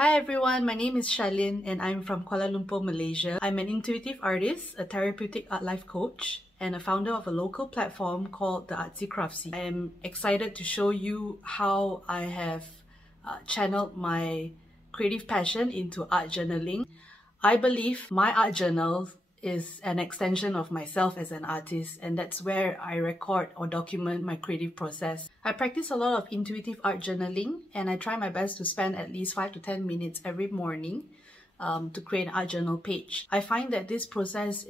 Hi everyone, my name is Shalin and I'm from Kuala Lumpur, Malaysia. I'm an intuitive artist, a therapeutic art life coach, and a founder of a local platform called the Artsy Craftsy. I am excited to show you how I have channeled my creative passion into art journaling. I believe my art journal is an extension of myself as an artist, and that's where I record or document my creative process. I practice a lot of intuitive art journaling, and I try my best to spend at least 5 to 10 minutes every morning to create an art journal page. I find that this process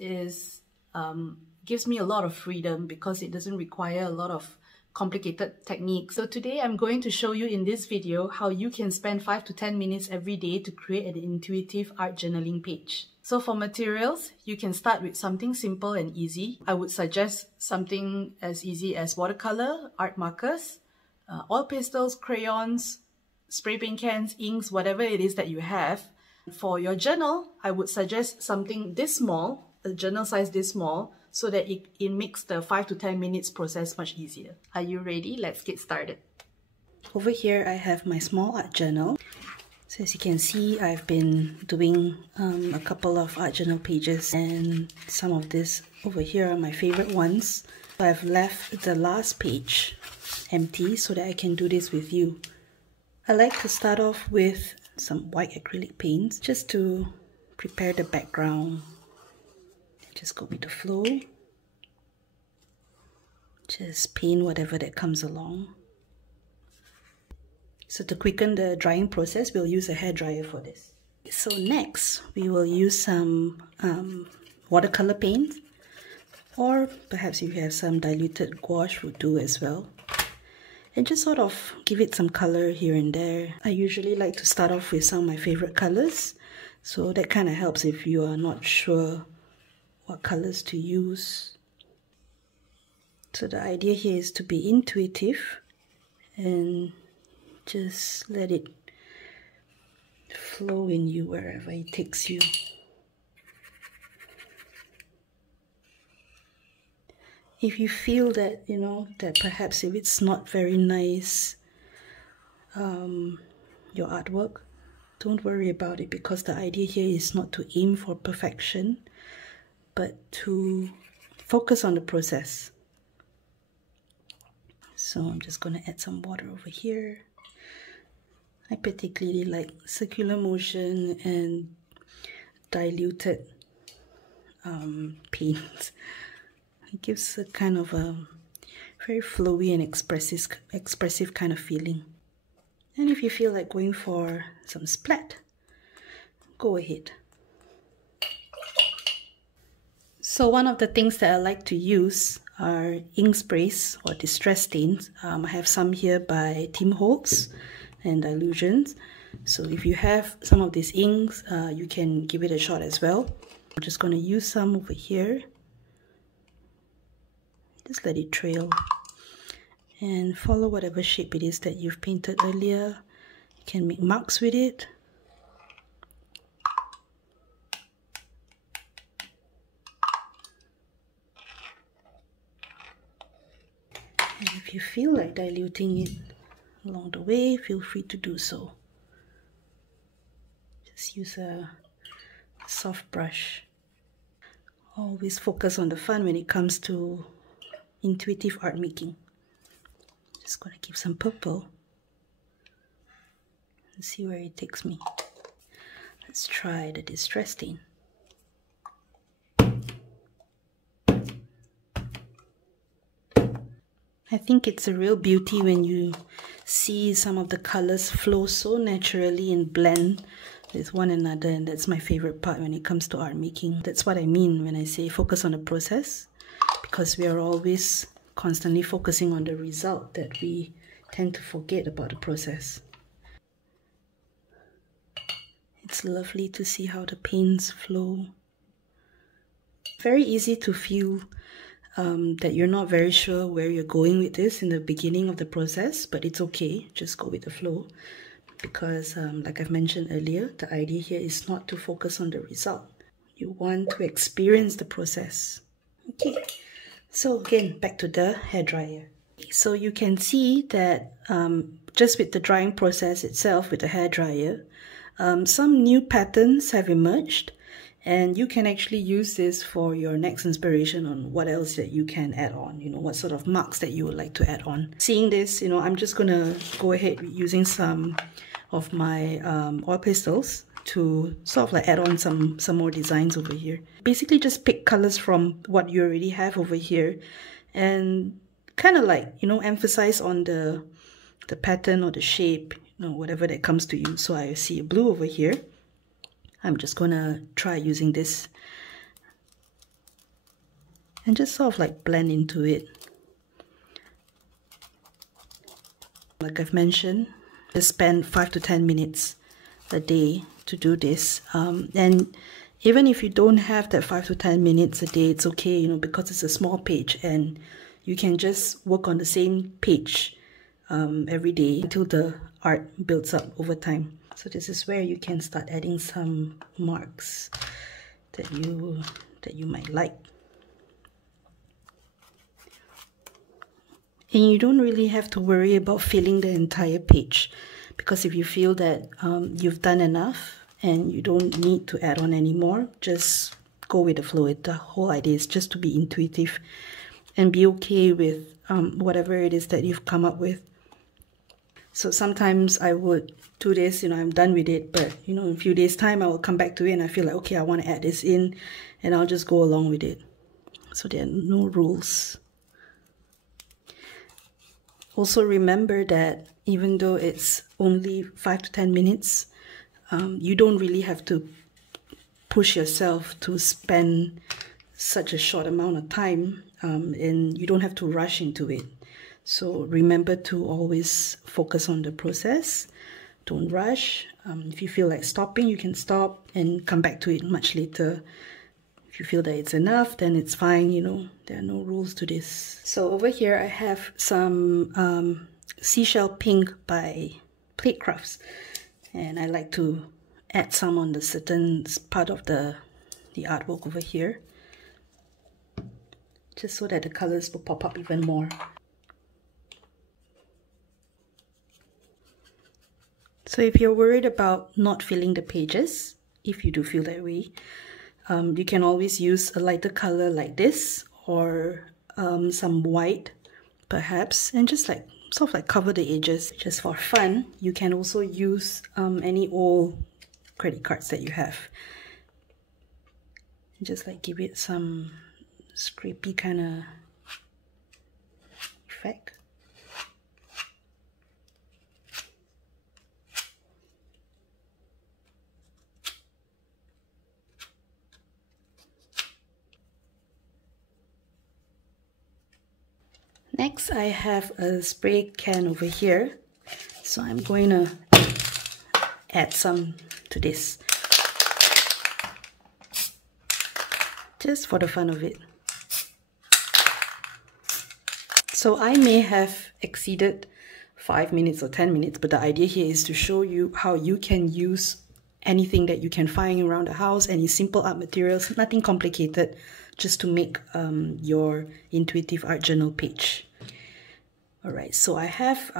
gives me a lot of freedom because it doesn't require a lot of complicated techniques. So today I'm going to show you in this video how you can spend 5 to 10 minutes every day to create an intuitive art journaling page. So for materials, you can start with something simple and easy. I would suggest something as easy as watercolor, art markers, oil pastels, crayons, spray paint cans, inks, whatever it is that you have. For your journal, I would suggest something this small, a journal size this small, so that it makes the 5 to 10 minutes process much easier. Are you ready? Let's get started. Over here, I have my small art journal. So as you can see, I've been doing a couple of art journal pages, and some of this over here are my favorite ones. I've left the last page empty so that I can do this with you. I like to start off with some white acrylic paints just to prepare the background. Just go with the flow. Just paint whatever that comes along. So to quicken the drying process, we'll use a hairdryer for this. So next, we will use some watercolor paint, or perhaps if you have some diluted gouache will do as well. And just sort of give it some color here and there. I usually like to start off with some of my favorite colors, so that kind of helps if you are not sure what colors to use. So the idea here is to be intuitive and just let it flow in you wherever it takes you. If you feel that, that perhaps if it's not very nice, your artwork, don't worry about it, because the idea here is not to aim for perfection, but to focus on the process. So I'm just going to add some water over here. I particularly like circular motion and diluted paint. It gives a kind of a very flowy and expressive kind of feeling. And if you feel like going for some splat, go ahead. So one of the things that I like to use are ink sprays or distress stains. I have some here by Tim Holtz and Illusions. So if you have some of these inks, you can give it a shot as well. I'm just going to use some over here. Just let it trail and follow whatever shape it is that you've painted earlier. You can make marks with it. And if you feel like diluting it along the way, feel free to do so. Just use a soft brush. Always focus on the fun when it comes to intuitive art making. Just gonna give some purple and see where it takes me. Let's try the distress stain. I think it's a real beauty when you see some of the colors flow so naturally and blend with one another, and that's my favorite part when it comes to art making. That's what I mean when I say focus on the process, because we are always constantly focusing on the result that we tend to forget about the process. It's lovely to see how the paints flow. Very easy to feel that you're not very sure where you're going with this in the beginning of the process, but it's okay, just go with the flow, because like I've mentioned earlier, the idea here is not to focus on the result. You want to experience the process. Okay, so again, back to the hairdryer. So you can see that just with the drying process itself with the hairdryer, Some new patterns have emerged, and you can actually use this for your next inspiration on what else that you can add on, what sort of marks that you would like to add on. Seeing this, I'm just gonna go ahead using some of my oil pastels to sort of like add on some more designs over here. Basically just pick colors from what you already have over here and kind of like, emphasize on the pattern or the shape, whatever that comes to you. So I see a blue over here. I'm just gonna try using this and just sort of like blend into it. Like I've mentioned, just spend 5 to 10 minutes a day to do this. And even if you don't have that 5 to 10 minutes a day, it's okay, because it's a small page and you can just work on the same page every day until the art builds up over time. So this is where you can start adding some marks that you might like. And you don't really have to worry about filling the entire page, because if you feel that you've done enough and you don't need to add on anymore, just go with the flow. The whole idea is just to be intuitive and be okay with whatever it is that you've come up with. So sometimes I would do this, I'm done with it, but in a few days time I will come back to it and I feel like, okay, I want to add this in, and I'll just go along with it. So there are no rules. Also remember that even though it's only 5 to 10 minutes, you don't really have to push yourself to spend such a short amount of time, and you don't have to rush into it. So remember to always focus on the process. Don't rush. If you feel like stopping, you can stop and come back to it much later. If you feel that it's enough, then it's fine, there are no rules to this. So over here I have some seashell pink by Plate Crafts, and I like to add some on the certain part of the artwork over here, just so that the colors will pop up even more. So if you're worried about not filling the pages, if you do feel that way, you can always use a lighter color like this, or some white perhaps, and just like sort of like cover the edges. Just for fun, you can also use any old credit cards that you have. Just like give it some scrapey kind of effect. Next, I have a spray can over here, so I'm going to add some to this, just for the fun of it. So I may have exceeded 5 minutes or 10 minutes, but the idea here is to show you how you can use anything that you can find around the house, any simple art materials, nothing complicated, just to make your intuitive art journal page. Alright, so I have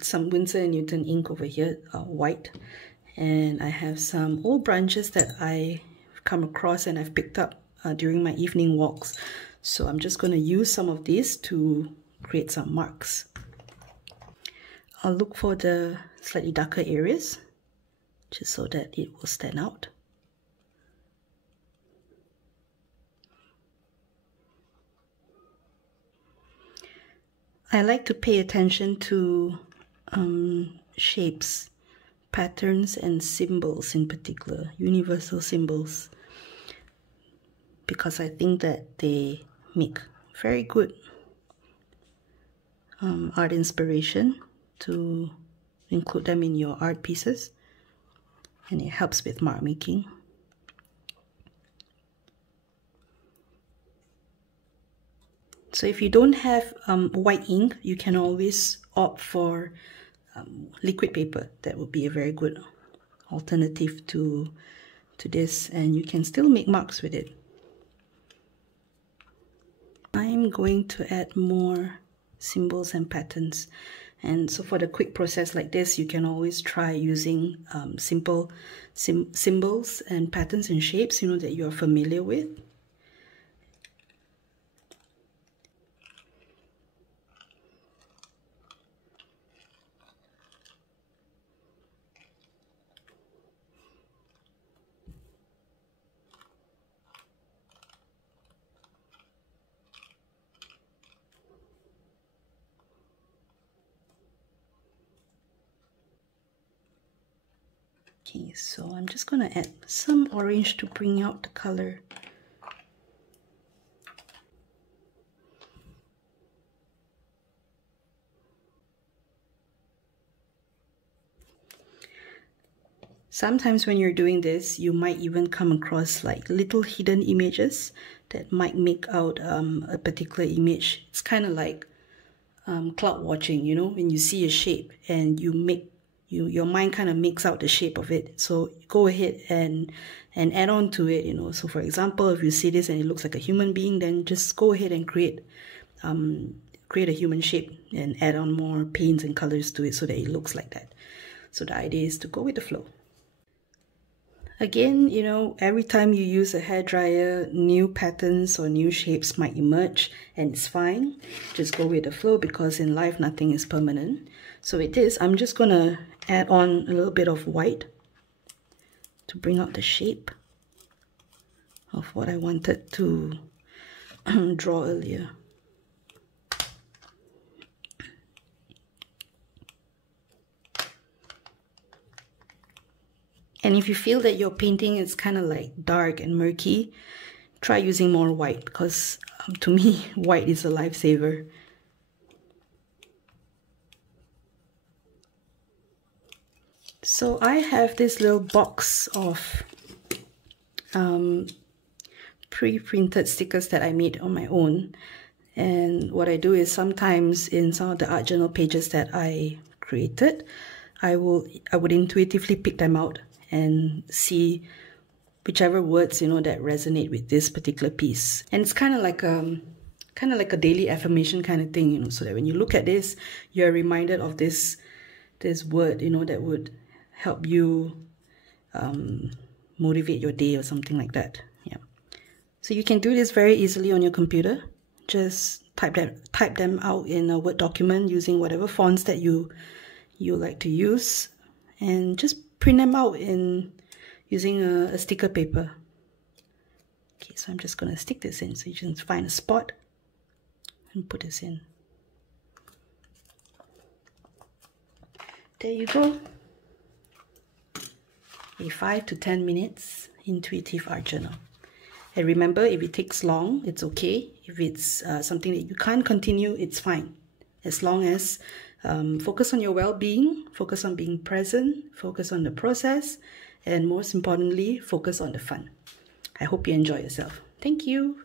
some Winsor & Newton ink over here, white, and I have some old branches that I've come across and I've picked up during my evening walks. So I'm just going to use some of these to create some marks. I'll look for the slightly darker areas, just so that it will stand out. I like to pay attention to shapes, patterns, and symbols in particular, universal symbols, because I think that they make very good art inspiration to include them in your art pieces, and it helps with mark making. So if you don't have white ink, you can always opt for liquid paper. That would be a very good alternative to this, and you can still make marks with it. I'm going to add more symbols and patterns And so for the quick process like this, you can always try using simple symbols and patterns and shapes, you know, that you're familiar with. Okay, so I'm just going to add some orange to bring out the color. Sometimes when you're doing this, you might even come across like little hidden images that might make out a particular image. It's kind of like cloud watching, you know, when you see a shape and your mind kind of makes out the shape of it. So go ahead and add on to it, you know. So for example, if you see this and it looks like a human being, then just go ahead and create a human shape and add on more paints and colors to it so that it looks like that. So the idea is to go with the flow. Again, you know, every time you use a hairdryer, new patterns or new shapes might emerge, and it's fine. Just go with the flow, because in life nothing is permanent. So with this, I'm just gonna add on a little bit of white to bring out the shape of what I wanted to draw earlier. And if you feel that your painting is kind of like dark and murky, try using more white, because to me, white is a lifesaver. So I have this little box of pre-printed stickers that I made on my own. And what I do is sometimes in some of the art journal pages that I created, I would intuitively pick them out and see whichever words, you know, that resonate with this particular piece. And it's kind of like a daily affirmation kind of thing, you know, so that when you look at this, you're reminded of this word, you know, that would help you motivate your day or something like that. Yeah. So you can do this very easily on your computer. Just type them out in a Word document using whatever fonts that you like to use, and just print them out in using a sticker paper. Okay, so I'm just going to stick this in, so you just find a spot and put this in. There you go. A 5 to 10 minutes intuitive art journal. And remember, if it takes long, it's okay. If it's something that you can't continue, it's fine. As long as focus on your well-being, focus on being present, focus on the process, and most importantly, focus on the fun. I hope you enjoy yourself. Thank you.